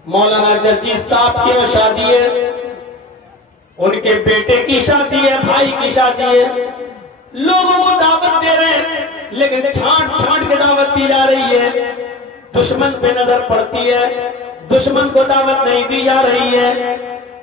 مولانا جرجیت صاحب کی وہ شادی ہے، ان کے بیٹے کی شادی ہے، بھائی کی شادی ہے، لوگوں کو دعوت دے رہے ہیں لیکن چھانٹ چھانٹ کے دعوت دی جا رہی ہے. دشمن پہ نظر پڑتی ہے، دشمن کو دعوت نہیں دی جا رہی ہے.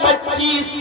25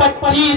25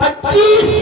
25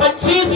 25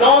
9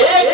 1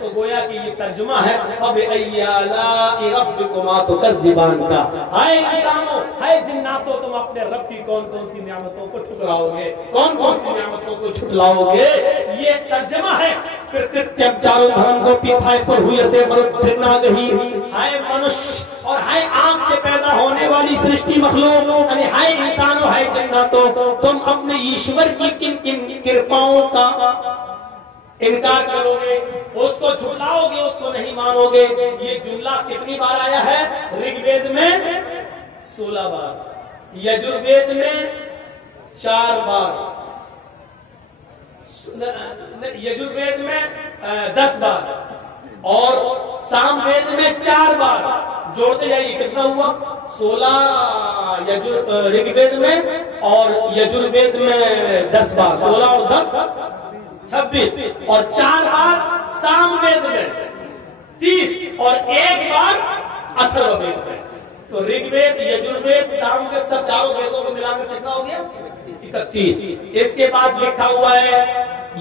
تو گویا کہ یہ ترجمہ ہے فَبِأَيِّ آلَاءِ رَبِّكُمَا تُكَذِّبَانِ کا. ہائے انسانوں، ہائے جناتوں، تم اپنے رب کی کون کون سی نعمتوں کو ٹھکراؤ گے، کون کون سی نعمتوں کو جھٹلاؤ گے. یہ ترجمہ ہے. چاروں دھرم کو پیٹھائے پر ہوئی سے مرد پھرنا گئی. ہائے منش اور ہائے آنکھ سے پیدا ہونے والی سرشٹی مخلوق، یعنی ہائے انسانوں، ہائے جناتوں، تم اپنے ایشور کی کن کن کرپاؤں کا انکار کرو گے، اس کو جھٹلاؤ گے، اس کو نہیں مانو گے. یہ جملہ کتنی بار آیا ہے؟ رگ وید میں 16 بار، یجروید میں 4 بار، یجروید میں 10 بار اور سام وید میں 4 بار. جوڑتے جائیے کتنا ہوا؟ 16 رگ وید میں اور یجروید میں 10 بار، 16 اور 10 26 اور 4 بار سام وید میں 30 اور 1 بار اتھرو وید میں. تو رگ وید، یجروید، سام وید سب چاروں ویدوں کو ملا کر کتنا ہو گیا؟ 31. اس کے بعد لکھا ہوا ہے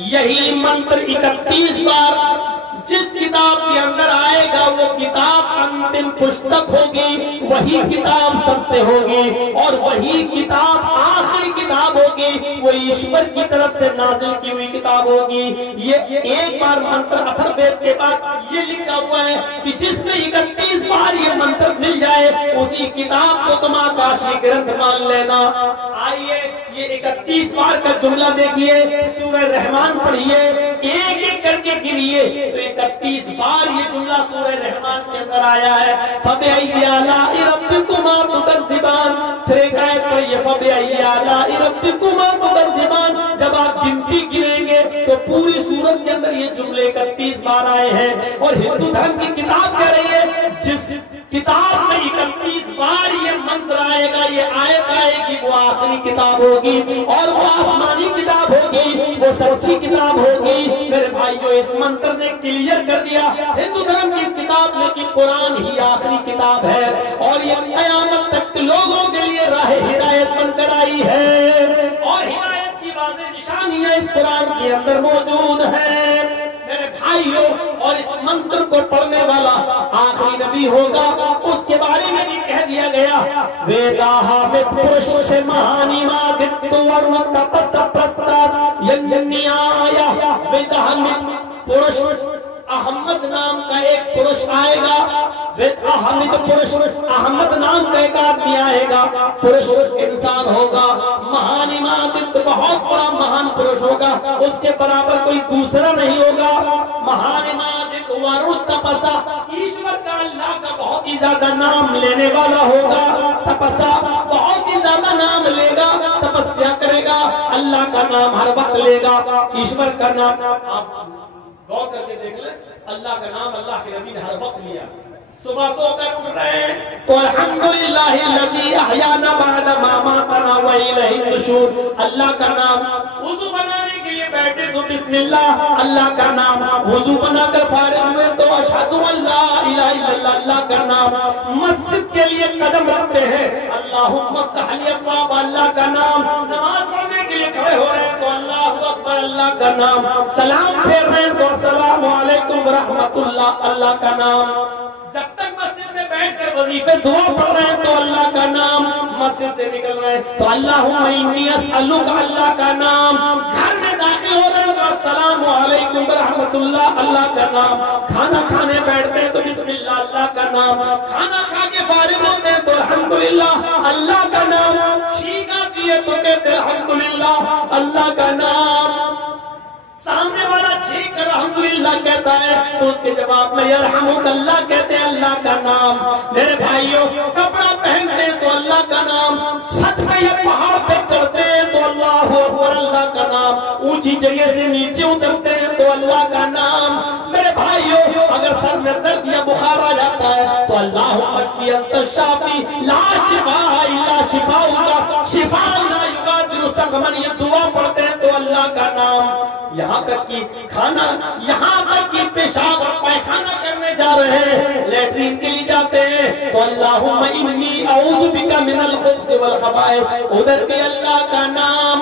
یہی منتر 31 بار جس کتاب کے اندر آئے گا وہ کتاب انتم پشتک ہوگی، وہی کتاب ستیہ ہوگی اور وہی کتاب آخری کتاب ہوگی، وہ ایشور کی طرف سے نازل کی ہوئی کتاب ہوگی. یہ ایک بار منتر اتھر وید کے بعد یہ لکھا ہوا ہے کہ جس میں 31 بار یہ منتر مل جائے اسی کتاب کو تم آکاشی گرنتھ مان لینا. آئیے یہ 31 بار کا جملہ دیکھیے، سورہ رحمان پڑھیے، ایک ایک کر کے گنیے تو 31 بار یہ جملہ سورہ رحمان کے اندر آیا ہے. فَبِأَيِّ آلَاءِ رَبِّكُمَا تُكَذِّبَانِ. پھر ایک آیت پڑھیے فَبِأَيِّ آلَاءِ رَبِّكُمَا تُكَذِّبَانِ. جب آپ گنتی گنیں گے تو پوری سورت کے اندر یہ جملے 31 بار آئے ہیں. اور ہندو دھرم کی کتاب کہہ رہی ہے جس کتاب میں 31 بار یہ منتر آئے گا، یہ آیت آئے گی، وہ آخری کتاب ہوگی اور وہ آسمانی کتاب ہوگی، وہ سچی کتاب ہوگی. میرے بھائیو، اس منتر نے کلیئر کر دیا ہندو دھرم کی اس کتاب میں کہ قرآن ہی آخری کتاب ہے اور یہ قیامت تک لوگوں کے لیے راہ ہدایت بن کر آئی ہے اور ہدایت کی واضح نشانیاں اس قرآن کے اندر موجود ہیں. میرے بھائیو، اور اس منتر کو پڑھنے والا آخری نبی ہوگا. اس کے بارے میں بھی کہہ دیا گیا ویداہ میں پرش مہانی ماگتو ورن تپس پرستار ینیایا. ویداہ میں پرش احمد نام کا ایک پرش آئے گا. احمد پرش، احمد نام کا ایک آدمی آئے گا. پرش انسان ہوگا، مہانی ماگت بہت بڑا مہان پرش ہوگا، اس کے برابر کوئی دوسرا نہیں ہوگا. مہانی ماگت ورن تپسا، ایشور کا اللہ کا بہت ہی زیادہ نام لینے والا ہوگا. تپسا بہت ہی زیادہ نام لے گا، تپسیا کرے گا، اللہ کا نام ہر وقت لے گا، ایشور کا نام. آپ غور کر کے دیکھ لیں، اللہ کا نام اللہ کے نبی نے ہر وقت لیا. صبح سو کر اٹھ رہے ہیں تو الحمدللہ الذی احیانا بعد ما ماتنا والیہ النشور. اللہ کا نام. وضو بنانے کے لیے بیٹھے تو بسم اللہ، اللہ کا نام. وضو بنا کر فارغ ہوئے تو اشہد ان لا الہ الا اللہ، اللہ کا نام. مسجد کے لیے قدم رکھتے ہیں اللہم افتح لی ابواب، اللہ کا نام. نماز پڑھنے کے لیے کھڑے ہو رہے ہیں تو اللہ اکبر، اللہ کا نام. سلام پھیر رہے ہیں تو السلام علیکم ورحمۃ اللہ، اللہ کا نام. جب تک مسجد میں بیٹھ کر وظیفے دعا پڑھ رہے ہیں تو اللہ کا نام. مسجد سے نکل رہے ہیں تو اللہم انی اسألک، اللہ کا نام. گھر میں داخل ہو رہے ہیں تو السلام علیکم ورحمۃ اللہ، اللہ کا نام. کھانا کھانے بیٹھتے ہیں تو بسم اللہ، اللہ کا نام. کھانا کھا کے فارغ ہوتے ہیں تو الحمدللہ، اللہ کا نام. چھینک آتی ہے تو کہتے ہیں الحمدللہ، اللہ کا نام. سامنے والا چھینک کر الحمدللہ کہتا ہے تو اس کے جواب میں یرحمک اللہ کہتے ہیں، اللہ کا نام. میرے بھائیوں، کپڑا پہنتے ہیں تو اللہ کا نام. چھت پہ یا پہاڑ پہ چڑھتے ہیں تو اللہ اکبر، اللہ کا نام. اونچی جگہ سے نیچے اترتے ہیں تو اللہ کا نام. میرے بھائیوں، اگر سر میں درد یا بخار آ جاتا ہے تو اللہم اشفی انت الشافی لا شفاء الا شفاؤک شفاء لا یغادر سقما، یہ دعا پڑھتے ہیں تو اللہ کا نام. یہاں تک کہ کھانا، یہاں تک کہ پیشاب اور پائخانہ کرنے جا رہے ہیں، لیٹرین کے لیے جاتے ہیں تو اللہم انی اعوذ بک من الخبث والخبائث، ادھر بھی اللہ کا نام.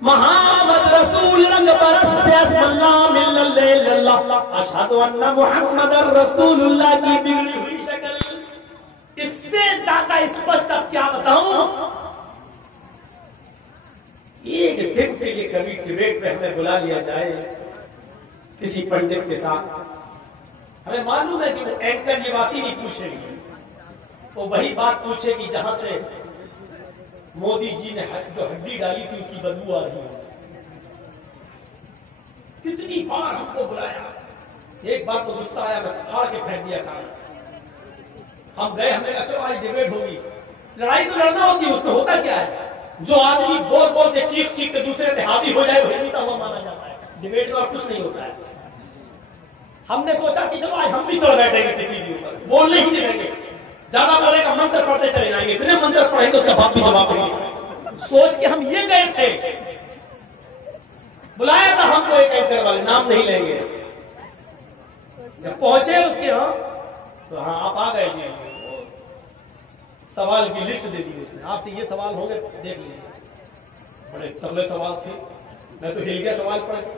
محمد رسول رنگ برس سے اسم اللہ اشہد ان محمد رسول اللہ کی بگڑی ہوئی شکل. اس سے زیادہ اسپشٹ اب کیا بتاؤں. ایک دن کے لیے کبھی ڈیبیٹ پہ ہمیں بلا لیا جائے کسی پنڈت کے ساتھ, ہمیں معلوم ہے کہ وہ اینکر یہ بات ہی نہیں پوچھے گی, وہ وہی بات پوچھے گی جہاں سے مودی جی نے جو ہڈی ڈالی تھی اس کی بدبو آ رہی ہے. کتنی بار ہم کو بلایا, ایک بار تو غصہ آیا, میں کھاڑ کے پھینک دیا کاغذ. ہم گئے, ہم نے کہا چلو آج ڈیبیٹ ہوگی. لڑائی تو لڑنا ہوتی ہے, اس میں ہوتا کیا ہے, جو آدمی بول بول کے چیخ چیخ کے دوسرے پہ حاوی ہو جائے وہ جیتا ہوا مانا جاتا ہے. ڈیبیٹ میں اب کچھ نہیں ہوتا ہے. ہم نے سوچا کہ چلو آج ہم بھی چل بیٹھیں گے کسی بھی اوپر, بولنے ہی نہیں دیں گے, زیادہ بولے گا منتر پڑھتے چلے جائیں گے, اتنے منتر پڑھیں گے اس کا باپ بھی جواب دیں گے. سوچ کے ہم یہ گئے تھے, بلایا تھا ہم کو ایک اینکر والے, نام نہیں لیں گے. جب پہنچے اس کے ہاں تو ہاں آپ آ گئے جی, سوال کی لسٹ دے دی اس نے, آپ سے یہ سوال ہوں گے دیکھ لیجیے. بڑے تگڑے سوال تھے, میں تو ہل گیا سوال پڑھ کے.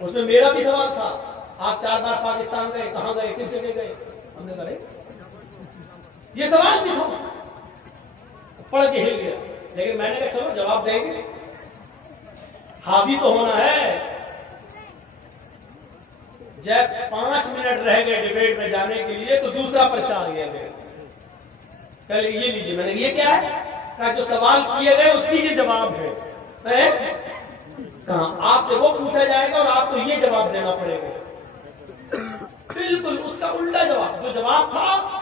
اس میں میرا بھی سوال تھا, آپ 4 بار پاکستان گئے, کہاں گئے, کس جگہ گئے. ہم نے کہا یہ سوال بھی تھا, پڑھ کے ہل گیا. لیکن میں نے کہا چلو جواب دیں گے, حاوی تو ہونا ہے. جب 5 منٹ رہ گئے ڈیبیٹ میں جانے کے لیے تو دوسرا پرچہ آ گیا. پہلے یہ لیجیے, میں نے یہ کیا ہے, کہا جو سوال کیے گئے اس کی یہ جواب ہے. کہاں آپ سے وہ پوچھا جائے گا اور آپ کو یہ جواب دینا پڑے گا. بالکل اس کا الٹا جواب, جو جواب تھا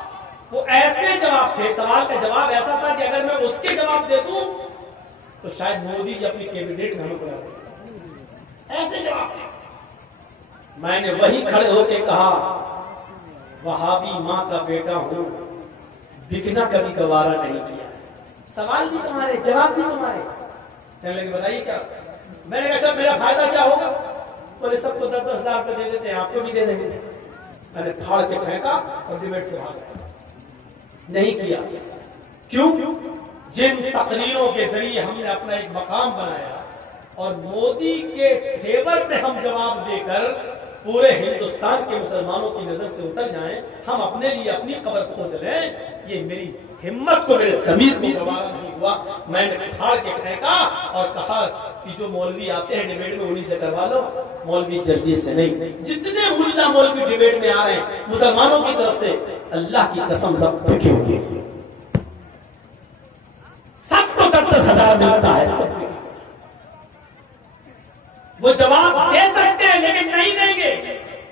وہ ایسے جواب تھے, سوال کا جواب ایسا تھا کہ اگر میں اس کے جواب دے دوں تو شاید مودی جی اپنی کیبنٹ میں ہمیں بلا دیں. ایسے جواب تھے. میں نے وہی کھڑے ہو کے کہا وہابی ماں کا بیٹا ہوں, بکنا کبھی گوارا نہیں کیا. سوال بھی تمہارے, جواب بھی تمہارے. کہنے لگے بتائیے کیا. میں نے کہا اچھا میرا فائدہ کیا ہوگا. بولے سب کو 10-10 ہزار روپے دے دیتے ہیں, آپ کو بھی دے دیں گے. میں نے پھاڑ کے پھینکا اور ڈیبیٹ سے بھاگا. نہیں کیا. کیوں؟ جن تقریروں کے ذریعے ہم نے اپنا ایک مقام بنایا اور مودی کے فیور میں ہم جواب دے کر پورے ہندوستان کے مسلمانوں کی نظر سے اتر جائیں, ہم اپنے لیے اپنی قبر کھود لیں, یہ میری ہمت کو, میرے ضمیر کو گوارا نہیں ہوا. میں نے پھاڑ کے پھینکا اور کہا کہ جو مولوی آتے ہیں ڈیبیٹ میں انہی سے کروا لو, مولوی جرجیت سے نہیں. جتنے ملا مولوی ڈیبیٹ میں آ رہے ہیں مسلمانوں کی طرف سے, اللہ کی قسم سب دکھے ہوئے, سب کو 10-10 ہزار ملتا ہے. سب وہ جواب دے سکتے ہیں لیکن نہیں دیں گے.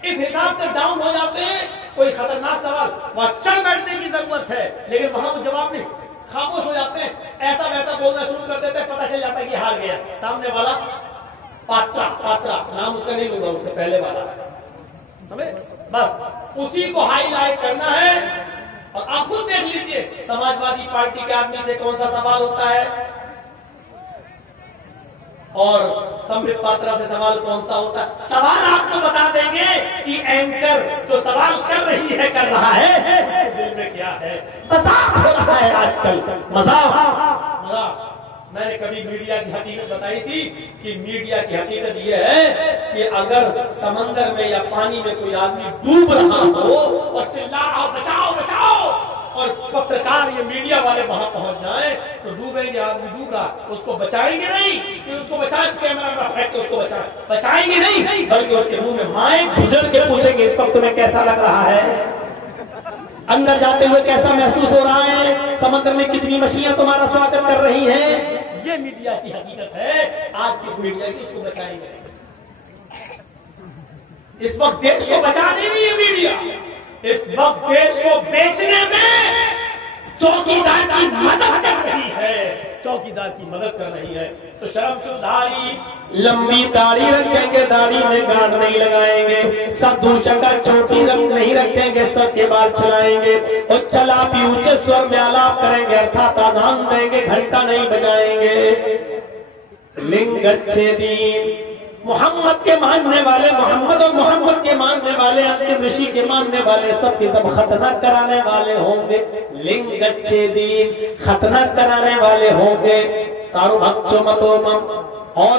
اس حساب سے ڈاؤن ہو جاتے ہیں. کوئی خطرناک سوال وہاں چل بیٹھنے کی ضرورت ہے لیکن وہاں وہ جواب نہیں, خاموش ہو جاتے ہیں. ایسا ویسا بولنا شروع کر دیتے ہیں, پتہ چل جاتا ہے کہ ہار گیا. سامنے والا پاترا نام اس کا نہیں لوں گا, اس سے پہلے والا سمجھے, بس اسی کو ہائی لائٹ کرنا ہے. اور آپ خود دیکھ لیجئے سماجوادی پارٹی کے آدمی سے کون سا سوال ہوتا ہے اور سمبت پاترا سے سوال کون سا ہوتا ہے. سوال آپ کو بتا دیں گے کہ اینکر جو سوال کر رہی ہے, کر رہا ہے, اس کے دل میں کیا ہے. مذاق ہو رہا ہے آج کل, مذاق. میں نے کبھی میڈیا کی حقیقت بتائی تھی کہ میڈیا کی حقیقت یہ ہے کہ اگر سمندر میں یا پانی میں کوئی آدمی ڈوب رہا ہو اور چلا رہا بچاؤ بچاؤ, اور پترکار یہ میڈیا والے وہاں پہنچ جائیں تو ڈوبیں گے, آدمی ڈوب رہا, اس کو بچائیں گے نہیں کہ اس کو بچائیں, کیمرہ میں پھینک کے اس کو بچائیں گے نہیں, بلکہ اس کے منہ میں مائک گھسڑ کے پوچھیں گے اس وقت تمہیں کیسا لگ رہا ہے, اندر جاتے ہوئے کیسا محسوس ہو رہا ہے, سمندر میں کتنی مچھلیاں تمہارا سواگت کر رہی ہیں. یہ میڈیا کی حقیقت ہے. آج کس میڈیا کی, اس کو بچائیں گے. اس وقت دیش کو بچا نہیں رہی ہے میڈیا, اس وقت دیش کو بیچنے میں چوکیدار کی مدد کر رہی ہے, چوکیدار کی مدد کر رہی ہے. تو شرم شردھاری لمبی داڑھی رکھیں گے, داڑھی میں گاڑ نہیں لگائیں گے, سب دوشن کا چھوٹی رنگ نہیں رکھیں گے, سب کے بال چلائیں گے, اور چلا بھی اونچے سور میں آلاپ کریں گے, ارتھات آذان دیں گے, گھنٹا نہیں بجائیں گے. لنگ اچھے دین محمد کے ماننے والے, محمد اور محمد کے ماننے والے, انتم رشی کے ماننے والے, سب کے سب ختنہ کرانے والے ہوں گے. لنگ اچھے دین ختنہ کرانے والے ہوں گے. سارو بھکچو متو مم اور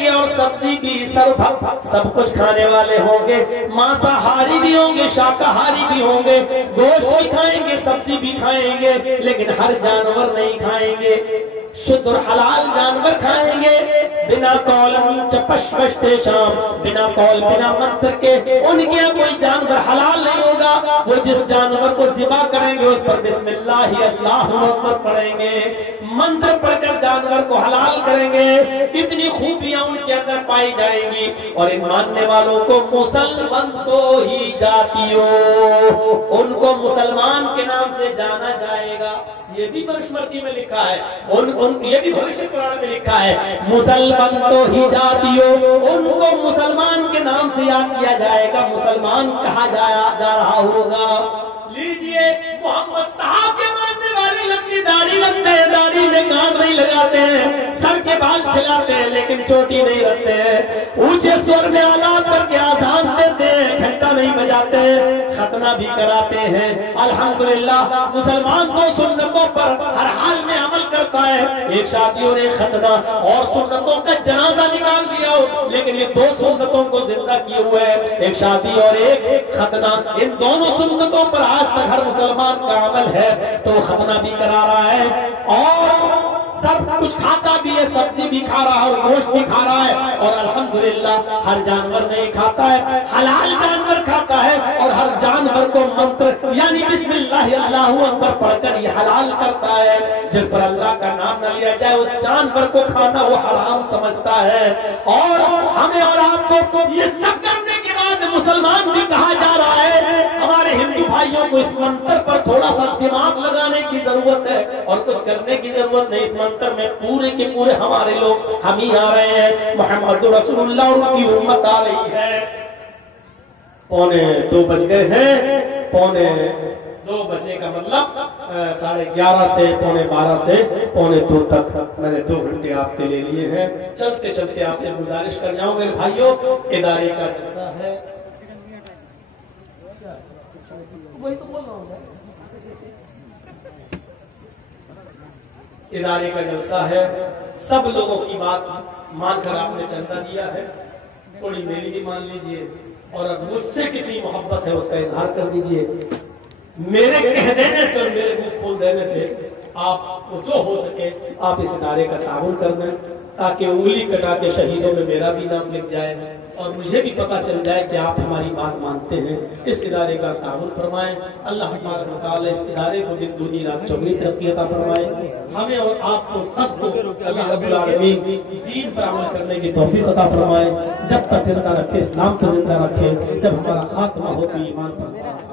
گے اور سبزی بھی، سب کچھ کھانے والے ہوں گے، مانساہاری بھی ہوں گے، شاکاہاری بھی ہوں گے، گوشت بھی کھائیں گے، سبزی بھی کھائیں گے، لیکن ہر جانور نہیں کھائیں گے، شدھ اور حلال جانور کھائیں گے، بنا قول شام، بنا قول بنا منتر کے ان کے کوئی جانور حلال نہیں ہوگا۔ وہ جس جانور کو ذبح کریں گے اس پر بسم اللہ اللہ اکبر پڑھیں گے، منتر پڑھ کر جانور کو حلال کریں گے، اتنی خوبیاں ان کے اندر پائی جائیں گی۔ اور ان ماننے والوں کو مسلمان تو ہی جاتیو، ان کو مسلمان کے نام سے جانا جائے گا۔ یہ بھی برشمرتی میں لکھا ہے، یہ بھی بھوشیہ قرآن میں لکھا ہے، مسلمان تو ہی جاتیو، ان کو مسلمان کے نام سے یاد کیا جائے گا، مسلمان کہا جا رہا ہوگا۔ لیجئے محمد صاحب کے ماننے والے لمبی داڑھی رکھتے ہیں، داڑھی میں گانٹ نہیں لگاتے ہیں، سر کے بال چھلاتے ہیں لیکن چوٹی نہیں رکھتے ہیں، اونچے سور میں آلات کر کے آذان دیتے ہیں، گھنٹا نہیں بجاتے ہیں، ختنہ بھی کراتے ہیں۔ الحمدللہ مسلمان تو سنتوں پر ہر حال میں عمل کرتا ہے۔ ایک شادیوں نے ختنہ اور سنتوں کا جنازہ نکال دیا ہو، لیکن یہ دو سنتوں کو زندہ کیے ہوئے ہیں، ایک شادی اور ایک ختنہ، ان دونوں سنتوں پر آج تک ہر مسلمان کا عمل ہے، تو وہ ختنہ بھی کرا رہا ہے اور سب کچھ کھاتا بھی ہے، سبزی بھی کھا رہا ہے اور گوشت بھی کھا رہا ہے، اور الحمدللہ ہر جانور نہیں کھاتا ہے، حلال جانور کھاتا ہے، اور ہر جانور کو منتر یعنی بسم اللہ اللہ اکبر پڑھ کر یہ حلال کرتا ہے۔ جس پر اللہ کا نام نہ لیا جائے اس جانور کو کھانا وہ حرام سمجھتا ہے۔ اور ہمیں اور آپ کو یہ سب کرنے کے بعد مسلمان بھی کہا جا رہا ہے۔ ہمارے ہندو بھائیوں کو اس منتر پر تھوڑا سا دماغ لگانے کی ضرورت ہے اور کچھ کرنے کی ضرورت نہیں۔ اس منتر میں پورے کے پورے ہمارے لوگ ہم ہی آ رہے ہیں، محمد رسول اللہ اور ان کی امت آ رہی ہے۔ 2:45 بج گئے ہیں، 2:45 بجے کا مطلب 11:30 سے 11:45 سے 11:45 تک میں نے 2 گھنٹے آپ کے لے لیے ہیں۔ چلتے چلتے آپ سے گزارش کر جاؤں میرے بھائیوں، ادارے کا جلسہ ہے، ادارے کا جلسہ ہے، سب لوگوں کی بات مان کر آپ نے چندہ دیا ہے، تھوڑی میری بھی مان لیجئے، اور اب مجھ سے کتنی محبت ہے اس کا اظہار کر دیجئے۔ میرے کہہ دینے سے اور میرے منہ کھول دینے سے آپ کو جو ہو سکے آپ اس ادارے کا تعاون کر دیں، تاکہ انگلی کٹا کے شہیدوں میں میرا بھی نام لکھ جائے اور مجھے بھی پتا چل جائے کہ آپ ہماری بات مانتے ہیں۔ اس ادارے کا تعاون فرمائیں، اللہ تبارک و تعالی اس ادارے کو دن دنیا رات چوگنی ترقی عطا فرمائے، ہمیں اور آپ کو سب کو اللہ رب العالمین دین پر عمل کرنے کی توفیق عطا فرمائے، جب تک زندہ رکھے، اسلام کو زندہ رکھے، جب ہمارا خاتمہ ہو تو ایمان پر